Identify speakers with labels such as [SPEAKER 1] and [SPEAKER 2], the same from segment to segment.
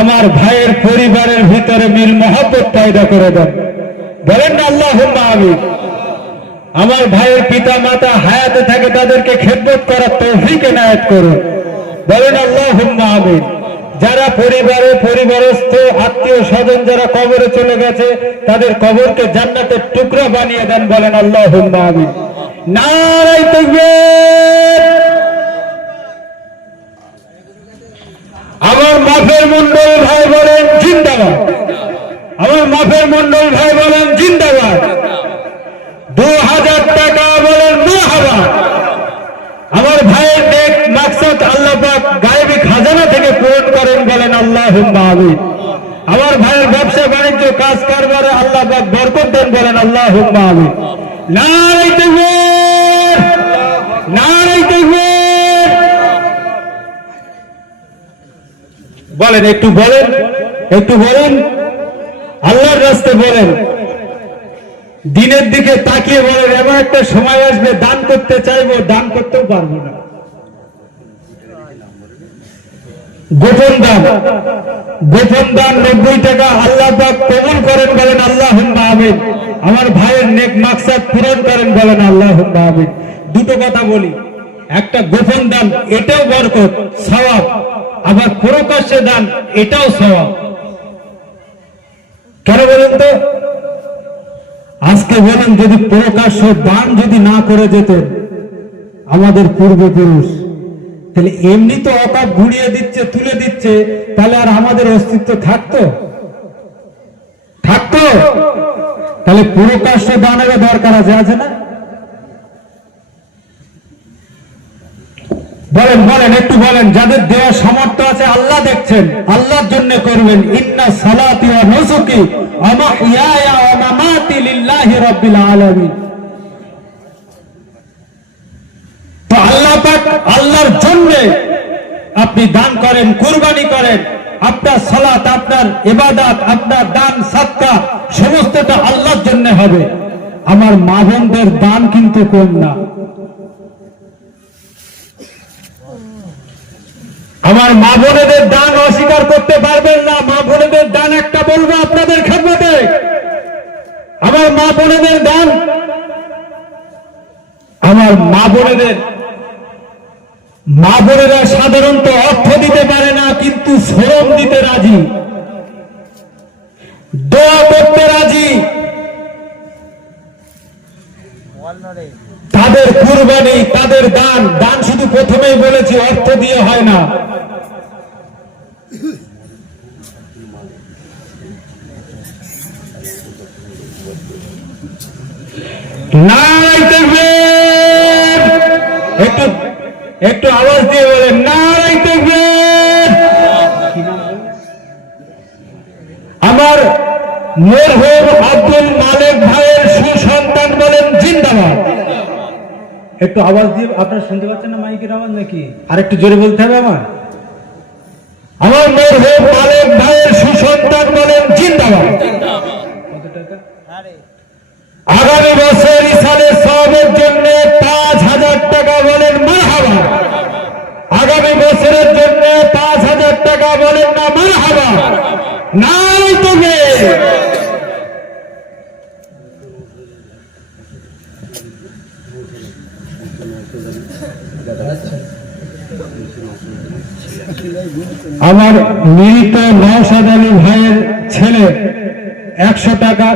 [SPEAKER 1] আমার ভাইয়ের পরিবারের ভিতরে মিল মহব্বত পয়দা করে দেন। বলেন না আল্লাহ আমি আমার ভাইয়ের পিতা মাতা হায়াতে থাকে, তাদেরকে খেদমত করার তৌফিক এনায়েত করুন। বলেন আল্লাহ আমি যারা পরিবারে পরিবারস্থ, আত্মীয় স্বজন যারা কবরে চলে গেছে, তাদের কবরকে জান্নাতের টুকরা বানিয়ে দেন বলেন আল্লাহ আমি নারাই তাকবীর আমার মাফের মন্ডল ভাই বলেন জিন্দাবাদ। আমার মাফের মন্ডল ভাই বলেন জিন্দাবাদ। দু হাজার টাকা বলেন হাজার আমার ভাইয়ের নেক মাকসাদ আল্লাহ পাক গায়েবী খাজানা থেকে পূরণ করেন বলেন আল্লাহ আমিন। আমার ভাইয়ের ব্যবসা বাণিজ্য কাজ কারবারে আল্লাহ পাক বরকত দেন বলেন আল্লাহ আমিন। নারাই তাকবীর নারাই তাকবীর। বলেন, একটু বলেন একটু বলেন। আল্লাহর রাস্তে বলেন। দিনের দিকে তাকিয়ে বলেন, এমন একটা সময় আসবে, দান করতে চাইব, দান করতেও পারব না। গোপন দান গোপন দান নব্বই টাকা আল্লাহ পাক কবুল করেন বলেন আল্লাহ আমিন। আমার ভাইয়ের নেক মাকসাদ পূরণ করেন বলেন আল্লাহ আমিন। দুটো কথা বলি। একটা গোপন দান, এটাও বরকত, সওয়াব। আবার প্রকাশ্যে দান, এটাও সওয়াব। কেন বলেন তো? আজকে বলেন, যদি প্রকাশ্য দান যদি না করে যেত আমাদের পূর্বপুরুষ, তাহলে এমনি তো অকাপ ঘুরিয়ে দিচ্ছে, তুলে দিচ্ছে, তাহলে আর আমাদের অস্তিত্ব থাকতো? থাকতো? তাহলে প্রকাশ্য দানের দরকার আছে আছে না? বলেন বলেন, একটু বলেন, যাদের দেওয়ার সামর্থ্য আছে, আল্লাহ দেখছেন, আল্লাহর জন্য করবেন। ইন্না সালাতি ওয়া নুসুকি ওয়া মাহইয়ায়া ওয়া মামাতি লিল্লাহি রাব্বিল আলামিন। তো আল্লাহ পাক আল্লাহর জন্য আপনি দান করেন, কুরবানি করেন, আপনার সালাত, আপনার ইবাদত, আপনার দান, সাদকা, সমস্তটা আল্লাহর জন্য হবে। আমার মা বোনদের দান কিন্তু কম না। আমার মা বোনেদের দান অস্বীকার করতে পারবেন না। মা বোনেদের দান একটা বলব আপনাদের খেদমতে। আমার মা বোনেদের দান, আমার মা বোনেদের, মা বোনেরা সাধারণত অর্থ দিতে পারে না, কিন্তু শ্রম দিতে রাজি। দোয়া করতে রাজি। তাদের কুরবানি, তাদের দান দান শুধু প্রথমেই বলেছি, অর্থ দিয়ে হয় না। মরহুম আব্দুল মালিক ভাইয়ের সুসন্তান বলেন জিন্দাবাদ। একটু আওয়াজ দিয়ে আপনারা শুনতে পাচ্ছেন না মাইকের আওয়াজ নাকি? আর একটু জোরে বলতে হবে আমার। আমার মরহুম মালিক ভাইয়ের সুসন্তান বলেন জিন্দাবাদ। আগামী বছর ইসালের সবের জন্য পাঁচ হাজার টাকা বলেন মারহাবা। আগামী বছরের জন্য পাঁচ হাজার টাকা বলেন না মারহাবা। নাই তোকে আমার মৃত নওশাদ ভাইয়ের ছেলে একশো টাকা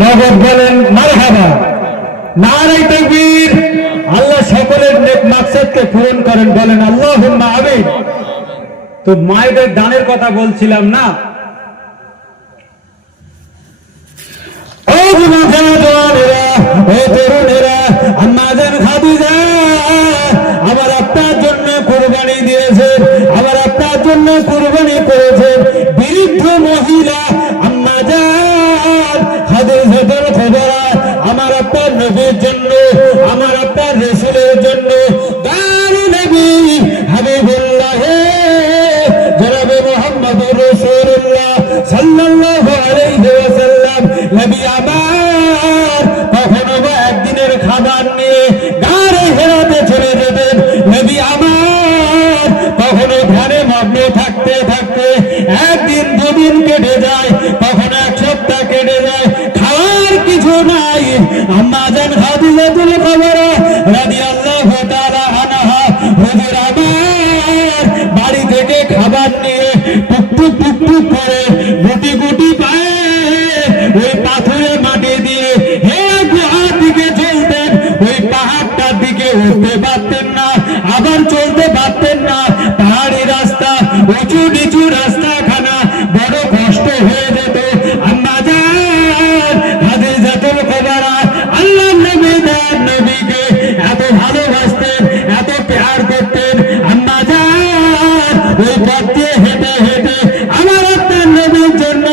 [SPEAKER 1] নগদ বলেন মারহাবা। নারাই তাকবীর। আল্লাহ সকলের নেক মাকসাদকে পূরণ করেন বলেন আল্লাহ আমিন। তো মায়েদের দানের কথা বলছিলাম না? ও তরুণেরা, আবার আপনার জন্য কোরবানি দিয়েছেন আবার আপনার জন্য কোরবানি করেছেন বৃদ্ধ মহিলা আম্মা জান খাদিজাতুল রাদিয়াল্লাহু তাআলা আনহা। হুজুর আমার বাড়ি থেকে খাবার নিয়ে টুকটুক টুকটুক করে গুটি গুটি পায়ে ওই পাথরে মাটি দিয়ে হে গুহার দিকে চলতেন। ওই পাহাড়টার দিকে উঠতে পারতেন না, আবার চলতে পারতেন না। পাহাড়ি রাস্তা, উঁচু নিচু রাস্তা যান ওই পথ দিয়ে হেঁটে হেঁটে আমার আপনার নবীর জন্য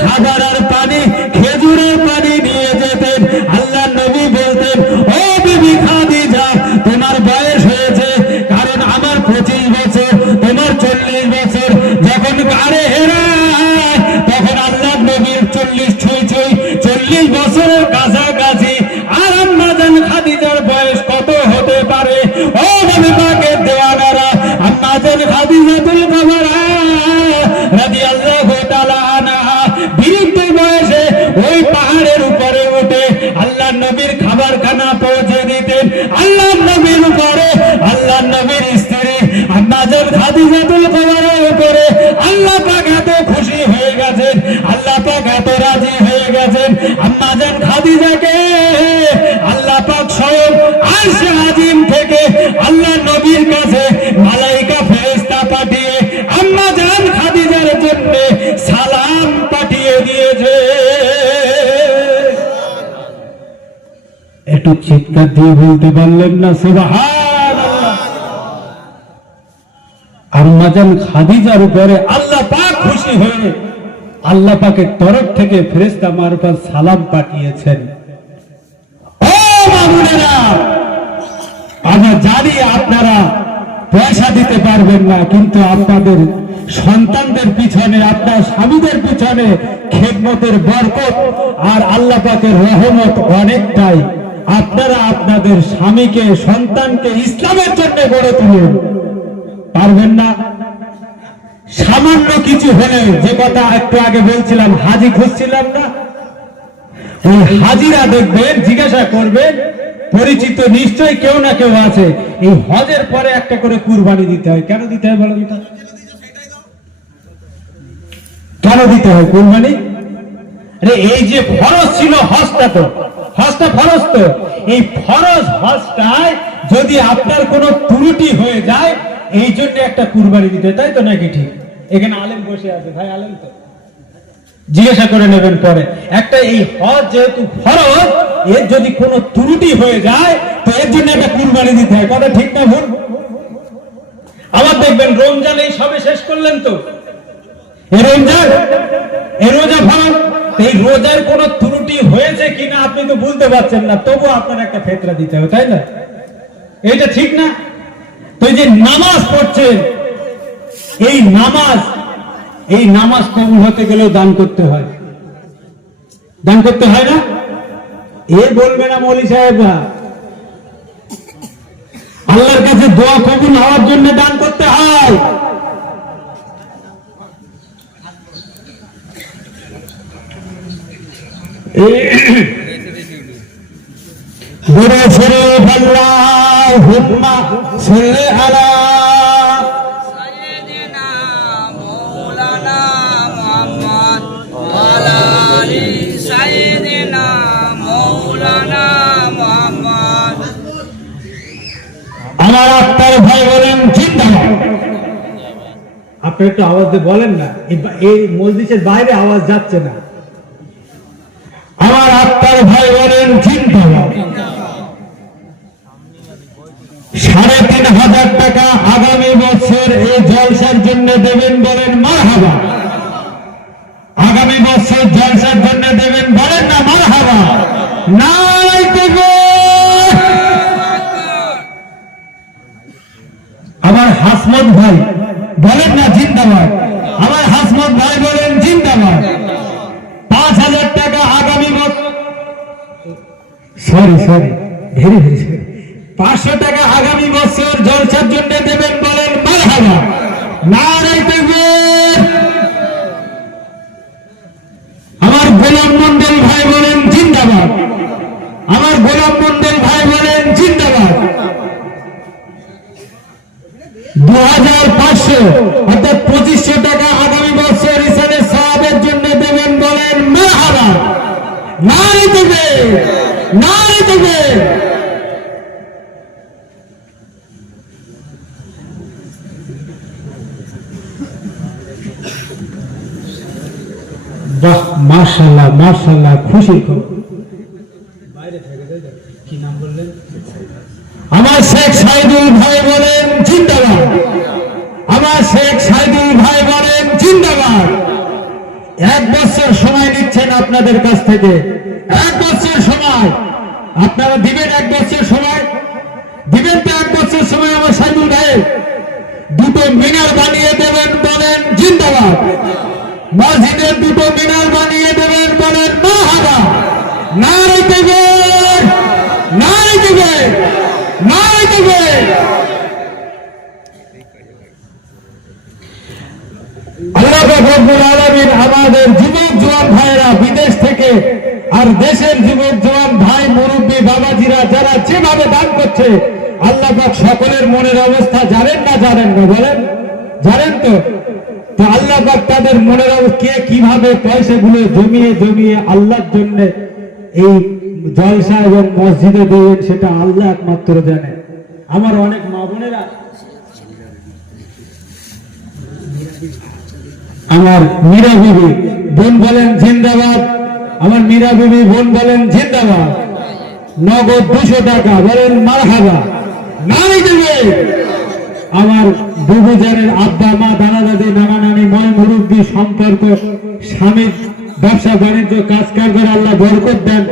[SPEAKER 1] খাবার আর পানি খেজুরের পানি নিয়ে যেতেন আল্লাহ নবী বলতেন ও বিবি খাদিজা তোমার বয়স হয়েছে কারণ আমার পঁচিশ বছর তোমার চল্লিশ বছর যখন গাড়ে হেরায় তখন আল্লাহ নবীর চল্লিশ ছুঁই ছুঁই চল্লিশ বছরের কাছাকাছি আর আম্মাজান খাদিজার বয়স কত হতে পারে ও নবী পাকের দেওয়ানারা আম্মাজান খাদিজাতুল কুবরা রাদিয়াল্লাহু তাআলা আনহা বৃদ্ধ বয়সে ওই পাহাড়ের উপরে উঠে আল্লাহ নবীর খাবার খানা পৌঁছে দিতেন আল্লাহ নবীর উপরে আল্লাহ নবীর স্ত্রী আম্মাজান খাদিজাতুল উপরে। আল্লাহ পাক এত খুশি হয়ে গেছেন। আল্লাহ পাক এত রাজি হয়ে গেছেন। আম্মাজান খাদিজাকে, আল্লাহ পাক স্বয়ং আজিম থেকে আল্লাহ নবীর কাছে মালাইকা পাঠিয়ে আম্মাজান খাদিজার জন্য সালাম পাঠিয়ে দিয়েছে। একটু চিৎকার দিয়ে বলতে পারলেন না সুবহানাল্লাহ আম্মাজান খাদিজার উপরে আল্লাহ পাক খুশি হয়ে আল্লাহ পাকের তরফ থেকে ফেরেশতা মারফত সালাম পাঠিয়েছেন। ও আমরা জানি আপনারা পয়সা দিতে পারবেন না, কিন্তু আপনাদের সন্তানদের পিছনে, আপনার স্বামীদের পিছনে খেদমতের বরকত আর আল্লাহ পাকের রহমত অনেকটাই। আপনারা আপনাদের স্বামীকে, সন্তানকে ইসলামের জন্য গড়ে তুলুন। পারবেন না। সামান্য কিছু হলে যে কথা একটু আগে বলছিলাম, হাজি খুঁজছিলাম না। ওই হাজিরা দেখবেন, জিজ্ঞাসা করবেন, পরিচিত নিশ্চয়ই কেউ না কেউ আছে। এই হজের পরে একটা করে কুরবানি দিতে হয়। কেন দিতে হয় বলেন তো কেন দিতে হয় কুরবানি? আরে এই যে ফরজ ছিল হজটা তো। হজটা ফরজ তো। এই ফরজ হজটায় যদি আপনার কোনো ত্রুটি হয়ে যায় এই জন্য একটা কুরবানি দিতে তাই তো নাকি ঠিক? এখানে আলেম বসে আছে, ভাই আলেম তো। জিজ্ঞাসা করে নেবেন পরে। একটা এই হজ যেহেতু ফরজ, এর যদি কোনো ত্রুটি হয়ে যায়, তো এর জন্য একটা কুরবানি দিতে হয়। কথা ঠিক না ভুল? আবার দেখবেন রমজান এই সবে শেষ করলেন তো। এই রমজান? এই রোজা ফরজ? এই রোজার কোনো ত্রুটি হয়েছে কিনা আপনি তো বুঝতে পারছেন না তবু আপনার একটা ফেতরা দিতে হবে, তাই না? এটা ঠিক না? তো যে নামাজ পড়ছেন, এই নামাজ এই নামাজ কবুল হতে গেলেও দান করতে হয়। দান করতে হয় না? এ বলবে না মৌলি সাহেবরা। আল্লাহর কাছে দোয়া কবুল হওয়ার জন্য দান করতে হয়। ঘুরে ফিরে আপনি একটু আওয়াজ দিয়ে বলেন না। এই মসজিদের বাইরে আওয়াজ যাচ্ছে না। আমার আত্মার ভাই বলেন জিন্দাবাদ সাড়ে তিন হাজার টাকা আগামী বছর এই জলসার জন্য দেবেন বলেন মারহাবা আগামী বছর জলসার জন্য দেবেন বলেন না মারহাবা নাই দেবে আমার হাসমত ভাই বলেন না জিন্দাবাদ আমার হাসমত ভাই বলেন জিন্দাবাদ পাঁচ হাজার টাকা আগামী sorry sorry very very sorry পাঁচশো টাকা আগামী বছর জলসার জন্য দেবেন বলেন মারহাবা নাই দেবে। বাহ মার্শাল্লাহ মার্শাল্লাহ খুশির খবর কি নাম বললেন আমার শেখ সাইদুল ভাই বলেন জিন্দাবাদ। আমার শেখ সাইদুল ভাই বলেন জিন্দাবাদ। এক বছর সময় নিচ্ছেন আপনাদের কাছ থেকে। এক বছর সময়। আপনারা দিবেন এক বছর সময়। দিবেন তো এক বছর সময় আমার সাইদুল ভাই। দুটো মিনার বানিয়ে দেবেন বলেন, জিন্দাবাদ। মসজিদের দুটো মিনার বানিয়ে দেবেন বলেন নারী দেবে নারী দেবে নারী দেবে। রব্বুল আমাদের যুবক জওয়ান ভাইরা বিদেশ থেকে আর দেশের যুবক জওয়ান ভাই, মুরব্বী, বাবাজিরা যারা যেভাবে দান করছে, আল্লাহ সকলের মনের অবস্থা জানেন না জানেন না বলেন? জানেন তো? আল্লাহ তাদের মনের কে কীভাবে পয়সাগুলো জমিয়ে জমিয়ে আল্লাহর জন্য এই জলসা এবং মসজিদে দেবেন সেটা আল্লাহ একমাত্র জানে। আমার অনেক মা বোনেরা আমার মীরা বিবি, বোন বলেন জিন্দাবাদ। আমার মীরা বিবি, বোন বলেন জিন্দাবাদ। নগদ দুশো টাকা, বলেন মারহাবা। নাই দেবে আমার বুবু জানের আব্বা, মা, দাদা, দাদি, নানা নানি ময় মুরব্বী, সম্পর্ক স্বামীর ব্যবসা, বাণিজ্য, কাজ কারবার, আল্লাহ বরকত দেন।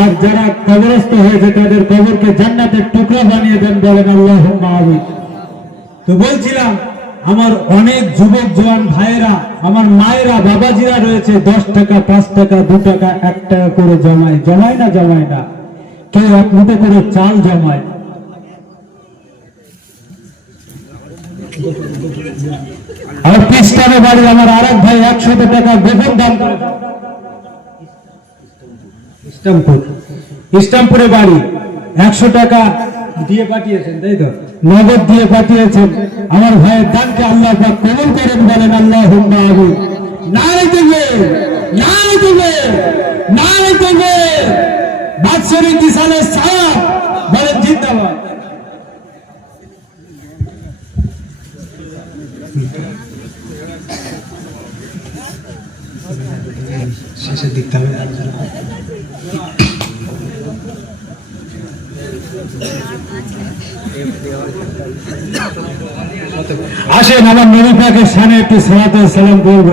[SPEAKER 1] আর যারা কবরস্থ হয়েছে, তাদের কবরকে জান্নাতের টুকরা বানিয়ে দেন বলেন আল্লাহ তো বলছিলাম আমার অনেক যুবক জওয়ান ভাইয়েরা, আমার মায়েরা, বাবাজিরা রয়েছে, দশ টাকা, পাঁচ টাকা, দু টাকা, এক টাকা করে জমায়। জমায় না জমায় না? কেউ এক মুঠো করে চাল জমায়? আর বাড়ি, আমার আরেক ভাই একশত টাকা গোপন দেন। ইসলামপুর ইসলামপুরে বাড়ি একশো টাকা দিয়ে পাঠিয়েছেন তাই তো? নগদ দিয়ে পাঠিয়েছেন। আমার ভাইয়ের দানকে আল্লাহ পাক কবুল করেন বলেন আল্লাহ আবু নাই দেবে নাই দেবে নাই দেবে বাৎসরিক কিসানের সাহাব বলেন জিন্দাবাদ। শেষের দিকটা হবে। আসেন আমার নবী পাকের সামনে একটু সালাত সালাম করব।